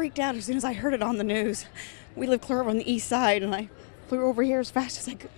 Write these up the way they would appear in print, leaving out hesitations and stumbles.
freaked out as soon as I heard it on the news. We live clear over on the east side, and I flew over here as fast as I could.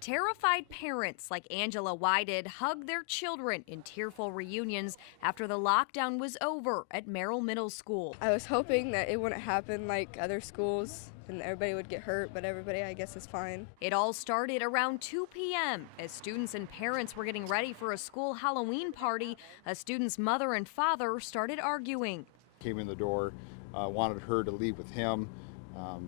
Terrified parents like Angela Whited hugged their children in tearful reunions after the lockdown was over at Merrill Middle School. I was hoping that it wouldn't happen like other schools and everybody would get hurt, but everybody, I guess, is fine. It all started around 2 p.m. as students and parents were getting ready for a school Halloween party. A student's mother and father started arguing. Came in the door, wanted her to leave with him.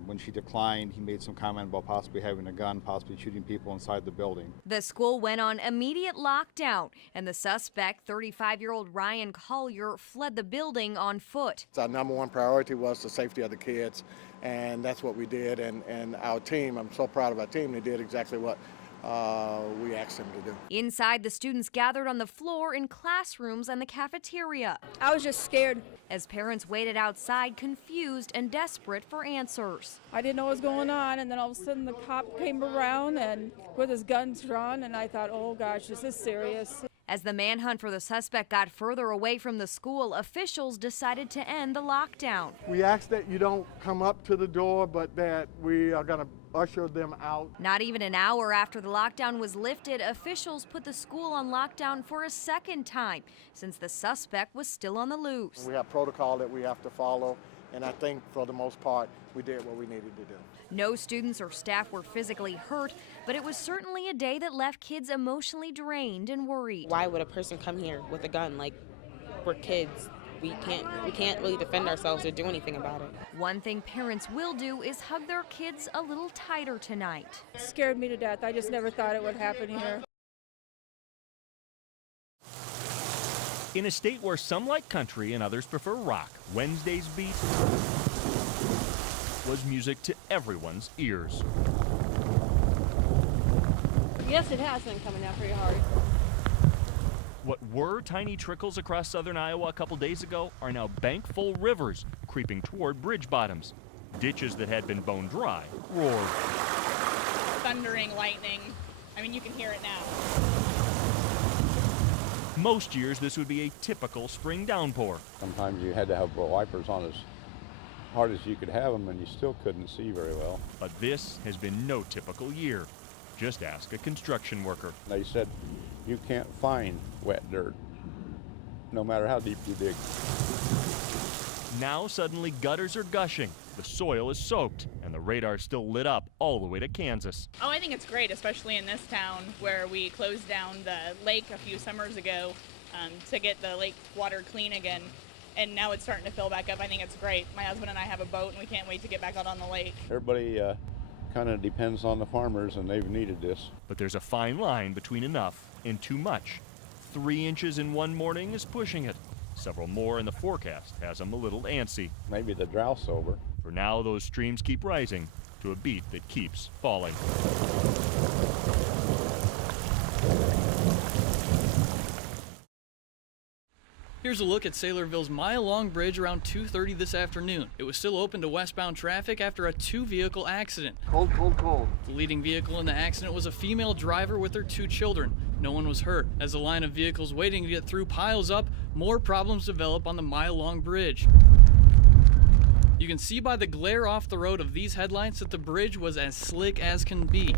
When she declined, he made some comment about possibly having a gun, possibly shooting people inside the building. The school went on immediate lockdown, and the suspect, 35-year-old Ryan Collier, fled the building on foot. Our number one priority was the safety of the kids, and that's what we did. And our team, I'm so proud of our team, they did exactly what we asked them to do. Inside, the students gathered on the floor in classrooms and the cafeteria. I was just scared. As parents waited outside, confused and desperate for answers. I didn't know what was going on, and then all of a sudden the cop came around and with his guns drawn, and I thought, oh gosh, this is serious. As the manhunt for the suspect got further away from the school, officials decided to end the lockdown. We ask that you don't come up to the door, but that we are going to usher them out. Not even an hour after the lockdown was lifted, officials put the school on lockdown for a second time, since the suspect was still on the loose. We have protocol that we have to follow, and I think for the most part, we did what we needed to do. No students or staff were physically hurt, but it was certainly a day that left kids emotionally drained and worried. Why would a person come here with a gun? Like, we're kids. We can't really defend ourselves or do anything about it. One thing parents will do is hug their kids a little tighter tonight. It scared me to death. I just never thought it would happen here. In a state where some like country and others prefer rock, Wednesday's beat was music to everyone's ears. Yes, it has been coming down pretty hard. What were tiny trickles across southern Iowa a couple days ago are now bank-full rivers creeping toward bridge bottoms. Ditches that had been bone dry roared. Thundering, lightning. I mean, you can hear it now. Most years, this would be a typical spring downpour. Sometimes you had to have wipers on as hard as you could have them, and you still couldn't see very well. But this has been no typical year. Just ask a construction worker. They said you can't find wet dirt, no matter how deep you dig. Now suddenly gutters are gushing, the soil is soaked, and the radar's still lit up all the way to Kansas. Oh, I think it's great, especially in this town where we closed down the lake a few summers ago to get the lake water clean again. And now it's starting to fill back up. I think it's great. My husband and I have a boat, and we can't wait to get back out on the lake. Everybody kind of depends on the farmers, and they've needed this. But there's a fine line between enough and too much. 3 inches in one morning is pushing it. Several more in the forecast has them a little antsy. Maybe the drought's over. For now, those streams keep rising to a beat that keeps falling. Here's a look at Saylorville's mile-long bridge around 2:30 this afternoon. It was still open to westbound traffic after a 2-vehicle accident. Cold, cold, cold. The leading vehicle in the accident was a female driver with her 2 children. No one was hurt. As the line of vehicles waiting to get through piles up, more problems develop on the mile-long bridge. You can see by the glare off the road of these headlights that the bridge was as slick as can be.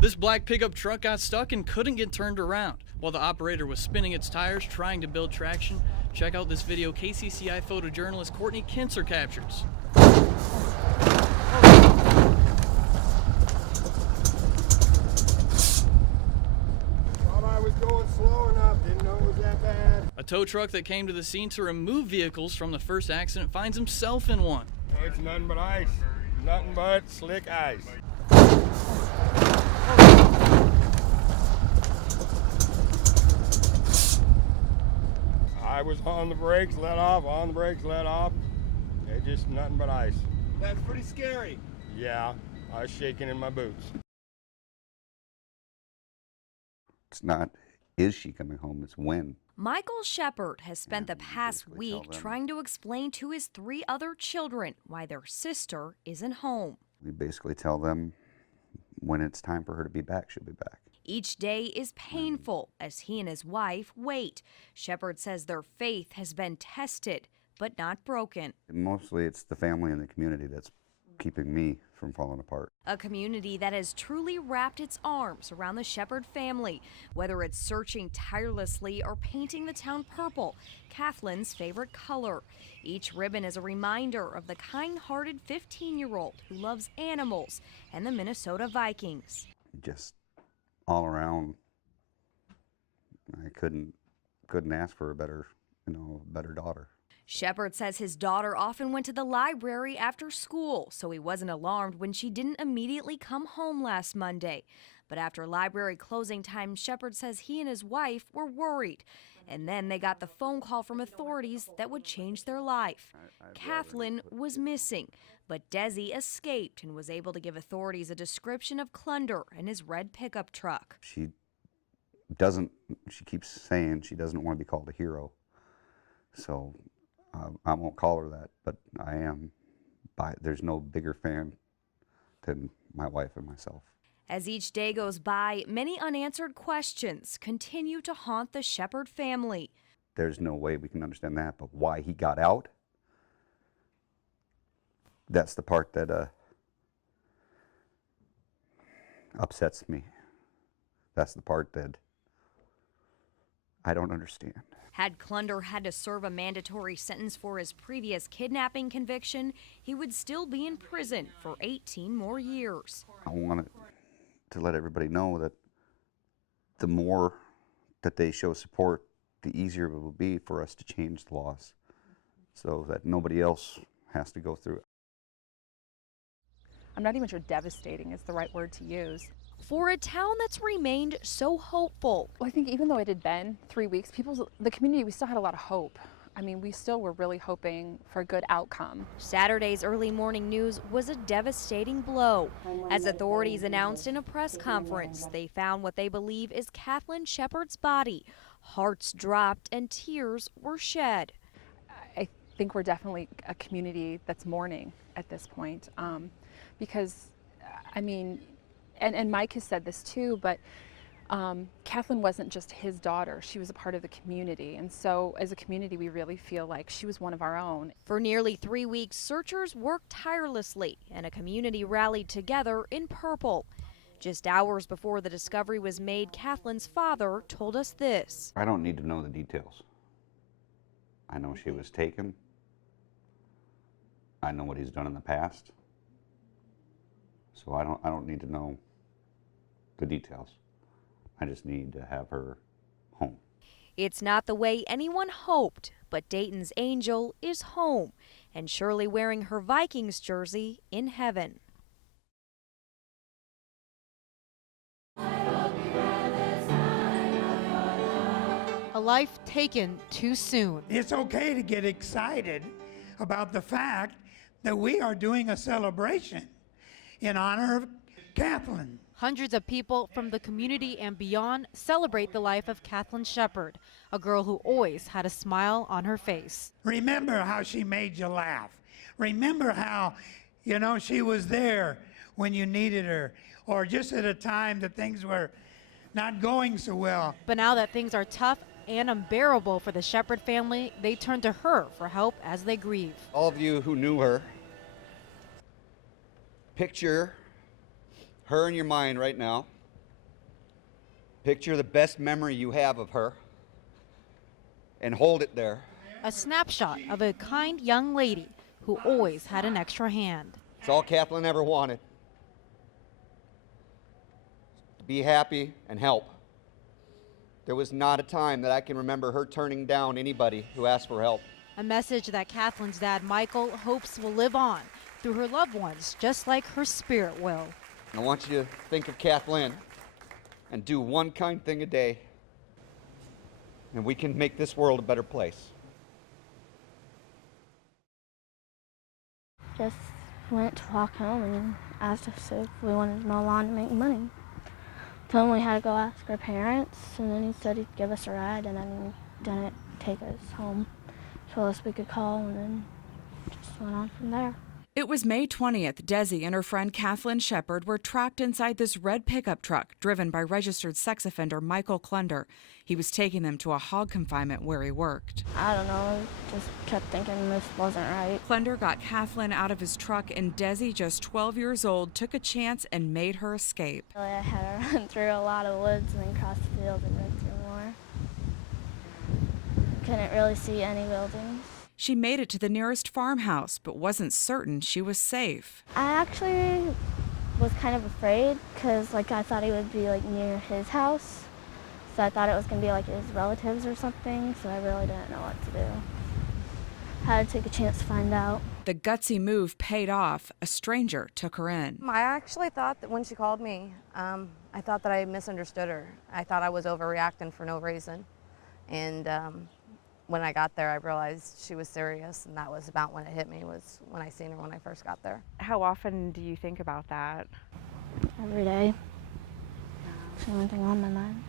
This black pickup truck got stuck and couldn't get turned around. While the operator was spinning its tires trying to build traction, check out this video KCCI photojournalist Courtney Kinser captures. Thought I was going slow enough, didn't know it was that bad. A tow truck that came to the scene to remove vehicles from the first accident finds himself in one. It's nothing but ice. Nothing but slick ice. I was on the brakes, let off, on the brakes, let off. It's just nothing but ice. That's pretty scary. Yeah, I was shaking in my boots. It's not, is she coming home? It's when. Michael Shepard has spent the past week trying to explain to his 3 other children why their sister isn't home. We basically tell them when it's time for her to be back, she'll be back. Each day is painful as he and his wife wait. Shepard says their faith has been tested. but not broken. Mostly it's the family and the community that's keeping me from falling apart. A community that has truly wrapped its arms around the Shepherd family, whether it's searching tirelessly or painting the town purple, Kathlyn's favorite color. Each ribbon is a reminder of the kind-hearted 15-year-old who loves animals and the Minnesota Vikings. Just all around, I couldn't ask for a better daughter. Shepherd says his daughter often went to the library after school, so he wasn't alarmed when she didn't immediately come home last Monday. But after library closing time, Shepherd says he and his wife were worried. And then they got the phone call from authorities that would change their life. Kathlyn was missing, but Desi escaped and was able to give authorities a description of Clunder and his red pickup truck. She keeps saying she doesn't want to be called a hero. So I won't call her that, but I am. There's no bigger fan than my wife and myself. As each day goes by, many unanswered questions continue to haunt the Shepherd family. There's no way we can understand that, but why he got out, that's the part that upsets me. That's the part that I don't understand. Had Clunder had to serve a mandatory sentence for his previous kidnapping conviction, he would still be in prison for 18 more years. I wanted to let everybody know that the more that they show support, the easier it will be for us to change the laws so that nobody else has to go through it. I'm not even sure devastating is the right word to use. For a town that's remained so hopeful. Well, I think even though it had been 3 weeks, the community, we still had a lot of hope. I mean, we still were really hoping for a good outcome. Saturday's early morning news was a devastating blow. As authorities announced in a press conference, they found what they believe is Kathlyn Shepherd's body. Hearts dropped and tears were shed. I think we're definitely a community that's mourning at this point because, I mean, and Mike has said this too, but Kathlyn wasn't just his daughter. She was a part of the community. And so as a community, we really feel like she was one of our own. For nearly 3 weeks, searchers worked tirelessly and a community rallied together in purple. Just hours before the discovery was made, Kathlyn's father told us this. I don't need to know the details. I know she was taken. I know what he's done in the past. So I don't need to know the details. I just need to have her home. It's not the way anyone hoped, but Dayton's Angel is home and surely wearing her Vikings jersey in heaven. A life taken too soon. It's okay to get excited about the fact that we are doing a celebration in honor of Kathlyn. Hundreds of people from the community and beyond celebrate the life of Kathlyn Shepherd, a girl who always had a smile on her face. Remember how she made you laugh. Remember how, she was there when you needed her, or just at a time that things were not going so well. But now that things are tough and unbearable for the Shepherd family, they turn to her for help as they grieve. All of you who knew her, picture her in your mind right now. Picture the best memory you have of her and hold it there. A snapshot of a kind young lady who always had an extra hand. It's all Kathlyn ever wanted. To be happy and help. There was not a time that I can remember her turning down anybody who asked for help. A message that Kathlyn's dad, Michael, hopes will live on through her loved ones, just like her spirit will. I want you to think of Kathlyn and do one kind thing a day, and we can make this world a better place. Just went to walk home and asked us if we wanted to mow lawn to make money. Told him we had to go ask our parents, and then he said he'd give us a ride, and then he didn't take us home. Told us we could call, and then just went on from there. It was May 20th. Desi and her friend Kathleen Shepard were trapped inside this red pickup truck driven by registered sex offender Michael Klunder. He was taking them to a hog confinement where he worked. I don't know, just kept thinking this wasn't right. Klunder got Kathleen out of his truck, and Desi, just 12 years old, took a chance and made her escape. I had to run through a lot of woods and then cross the field and run through more. Couldn't really see any buildings. She made it to the nearest farmhouse, but wasn't certain she was safe. I actually was kind of afraid because I thought he would be near his house. So I thought it was going to be his relatives or something, so I really didn't know what to do. Had to take a chance to find out. The gutsy move paid off. A stranger took her in. I actually thought that when she called me, I thought that I misunderstood her. I thought I was overreacting for no reason. And when I got there, I realized she was serious, and that was about when it hit me, was when I seen her when I first got there. How often do you think about that? Every day. It's the only thing on my mind.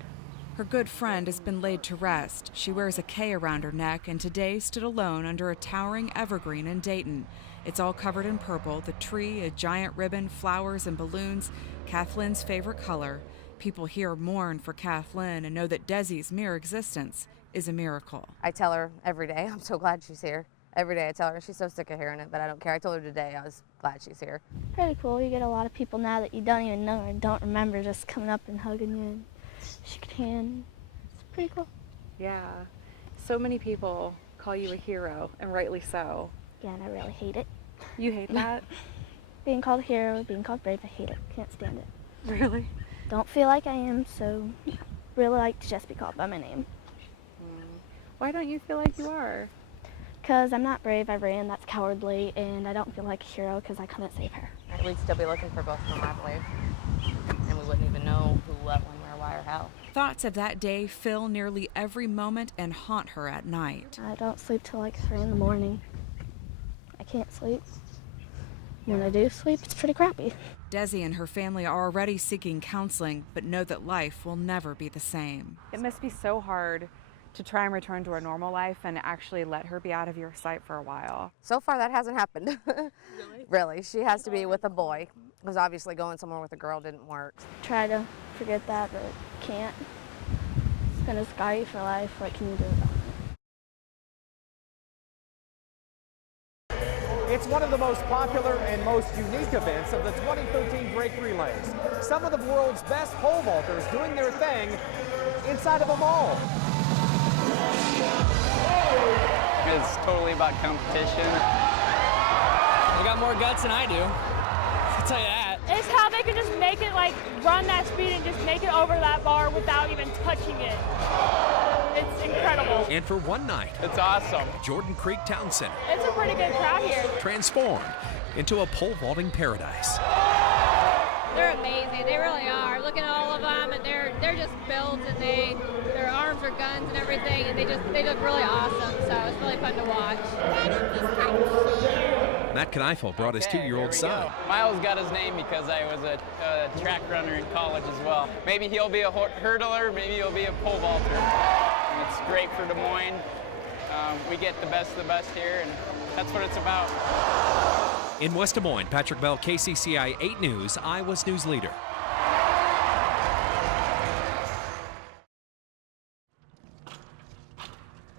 Her good friend has been laid to rest. She wears a K around her neck and today stood alone under a towering evergreen in Dayton. It's all covered in purple, the tree, a giant ribbon, flowers and balloons, Kathleen's favorite color. People here mourn for Kathleen and know that Desi's mere existence is a miracle. I tell her every day, I'm so glad she's here. Every day I tell her, she's so sick of hearing it, but I don't care. I told her today I was glad she's here. Pretty cool. You get a lot of people now that you don't even know or don't remember just coming up and hugging you and shaking hand. It's pretty cool. Yeah. So many people call you a hero, and rightly so. Yeah, and I really hate it. You hate that? Being called a hero, being called brave, I hate it. Can't stand it. Really? Don't feel like I am, so really like to just be called by my name. Why don't you feel like you are? Because I'm not brave, I ran, that's cowardly, and I don't feel like a hero because I couldn't save her. We'd still be looking for both of them, I believe. And we wouldn't even know who, what, when, where, why, or how. Thoughts of that day fill nearly every moment and haunt her at night. I don't sleep till 3 in the morning. I can't sleep. When I do sleep, it's pretty crappy. Desi and her family are already seeking counseling, but know that life will never be the same. It must be so hard to try and return to a normal life and actually let her be out of your sight for a while. So far that hasn't happened. Really? She has to be with a boy, because obviously going somewhere with a girl didn't work. Try to forget that, but can't. It's gonna scar you for life. What can you do about it? It's one of the most popular and most unique events of the 2013 Drake Relays. Some of the world's best pole vaulters doing their thing inside of a mall. It's totally about competition. They got more guts than I do. I'll tell you that. It's how they can just make it run that speed and just make it over that bar without even touching it. It's incredible. And for one night, it's awesome. Jordan Creek Town Center. It's a pretty good crowd here. Transformed into a pole vaulting paradise. They're amazing. They really are. Look at all of them, and they're just built, and their arms are guns and everything, and they look really awesome. So it's really fun to watch. Matt Kneifel brought his 2-year-old son. Miles got his name because I was a track runner in college as well. Maybe he'll be a hurdler, maybe he'll be a pole vaulter. It's great for Des Moines. We get the best of the best here, and that's what it's about. In West Des Moines, Patrick Bell, KCCI 8 News, Iowa's news leader.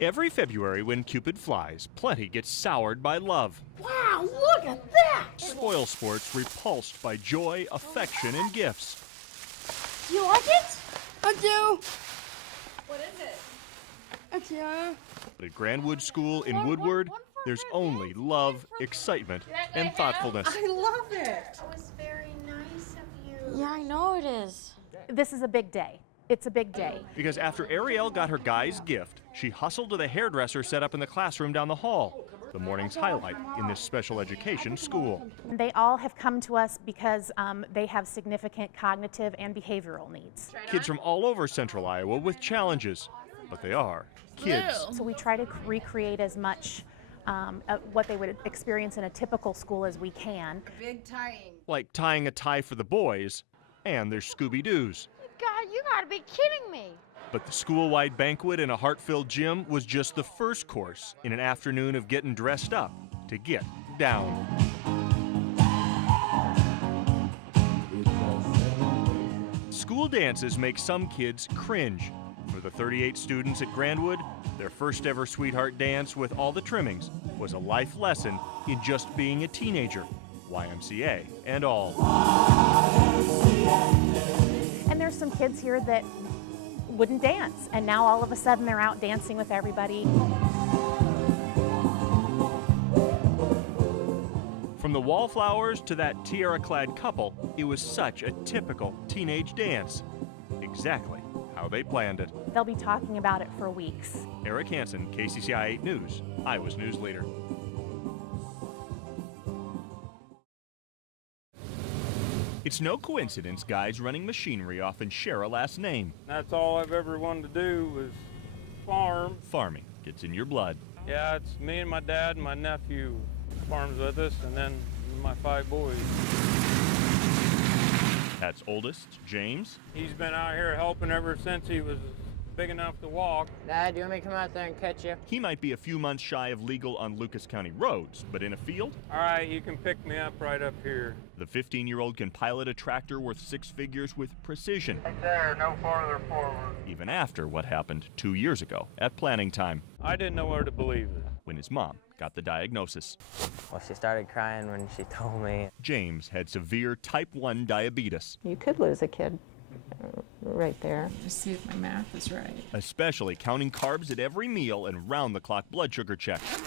Every February when Cupid flies, plenty gets soured by love. Wow, look at that! Spoil sports repulsed by joy, affection, and gifts. Do you like it? I do. What is it? I do. But at Grandwood School in Woodward, there's only love, excitement, and thoughtfulness. I love it. It was very nice of you. Yeah, I know it is. This is a big day. It's a big day. Because after Ariel got her guy's gift, she hustled to the hairdresser set up in the classroom down the hall, the morning's highlight in this special education school. They all have come to us because they have significant cognitive and behavioral needs. Kids from all over central Iowa with challenges, but they are kids. So we try to recreate as much what they would experience in a typical school as we can. Big tying. Like tying a tie for the boys and their Scooby-Doos. God, you gotta be kidding me. But the school-wide banquet in a heart-filled gym was just the first course in an afternoon of getting dressed up to get down. school dances make some kids cringe. For the 38 students at Grandwood, their first ever sweetheart dance with all the trimmings was a life lesson in just being a teenager, YMCA and all. And there's some kids here that wouldn't dance, and now all of a sudden they're out dancing with everybody. From the wallflowers to that tiara-clad couple, it was such a typical teenage dance. Exactly how they planned it. They'll be talking about it for weeks. Eric Hansen, KCCI 8 News, Iowa's news leader. It's no coincidence guys running machinery often share a last name. That's all I've ever wanted to do was farm. Farming gets in your blood. Yeah, it's me and my dad and my nephew farms with us, and then my 5 boys. Pat's oldest, James. He's been out here helping ever since he was big enough to walk. Dad, do you want me to come out there and catch you? He might be a few months shy of legal on Lucas County roads, but in a field? All right, you can pick me up right up here. The 15-year-old can pilot a tractor worth 6 figures with precision. Right there, no farther forward. Even after what happened 2 years ago at planning time. I didn't know where to believe it. When his mom got the diagnosis. Well, she started crying when she told me. James had severe type 1 diabetes. You could lose a kid right there. Just see if my math is right. Especially counting carbs at every meal and round-the-clock blood sugar checks.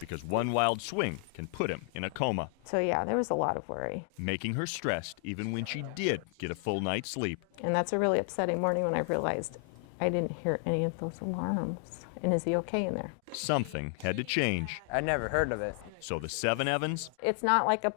Because one wild swing can put him in a coma. So yeah, there was a lot of worry. Making her stressed even when she did get a full night's sleep. And that's a really upsetting morning when I realized I didn't hear any of those alarms. And is he okay in there? Something had to change. I'd never heard of it. So the 7 Evans... It's not like a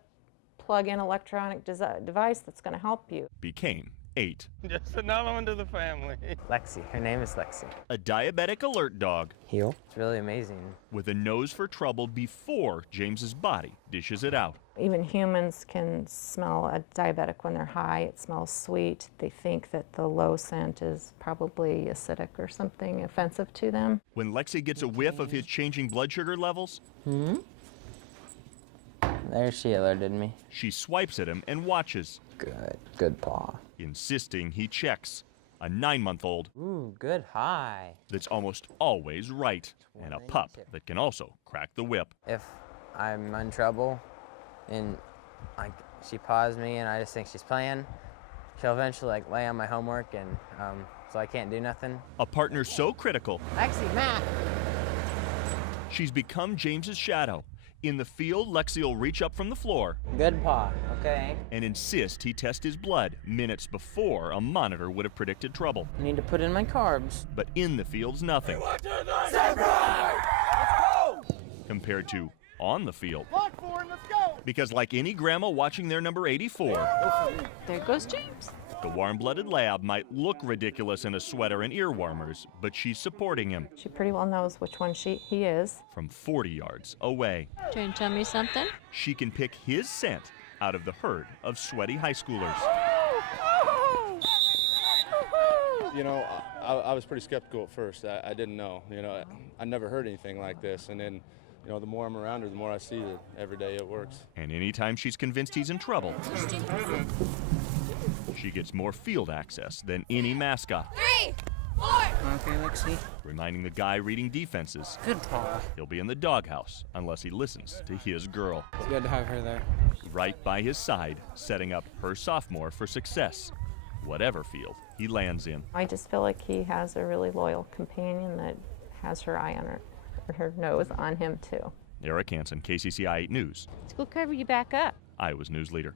plug-in electronic device that's going to help you. ...became 8. Just another one to the family. Lexi. Her name is Lexi. A diabetic alert dog. Heel. It's really amazing. With a nose for trouble before James's body dishes it out. Even humans can smell a diabetic when they're high. It smells sweet. They think that the low scent is probably acidic or something offensive to them. When Lexi gets a whiff of his changing blood sugar levels... There she alerted me. She swipes at him and watches. Good paw. Insisting he checks. A 9-month-old. Ooh, good high. That's almost always right. And a pup that can also crack the whip. If I'm in trouble and like she paws me and I just think she's playing, she'll eventually lay on my homework and so I can't do nothing. A partner so critical. Lexi, Matt. She's become James's shadow. In the field, Lexi will reach up from the floor. Good paw, okay. And insist he test his blood minutes before a monitor would have predicted trouble. I need to put in my carbs. But in the field's nothing. Let's go! Compared to on the field. Lock for him, let's go! Because like any grandma watching their number 84. There goes James. The warm-blooded lab might look ridiculous in a sweater and ear warmers, but she's supporting him. She pretty well knows which one he is. From 40 yards away. Trying to tell me something? She can pick his scent out of the herd of sweaty high schoolers. You know, I was pretty skeptical at first. I didn't know. You know, I never heard anything like this. And then, you know, the more I'm around her, the more I see that every day it works. And anytime she's convinced he's in trouble, she gets more field access than any mascot. 3, 4. Okay, Lexi. Reminding the guy reading defenses. Good paw. He'll be in the doghouse unless he listens to his girl. It's good to have her there. Right by his side, setting up her sophomore for success, whatever field he lands in. I just feel like he has a really loyal companion that has her eye on her nose on him too. Eric Hansen, KCCI 8 News. Let's go cover you back up. Iowa's news leader.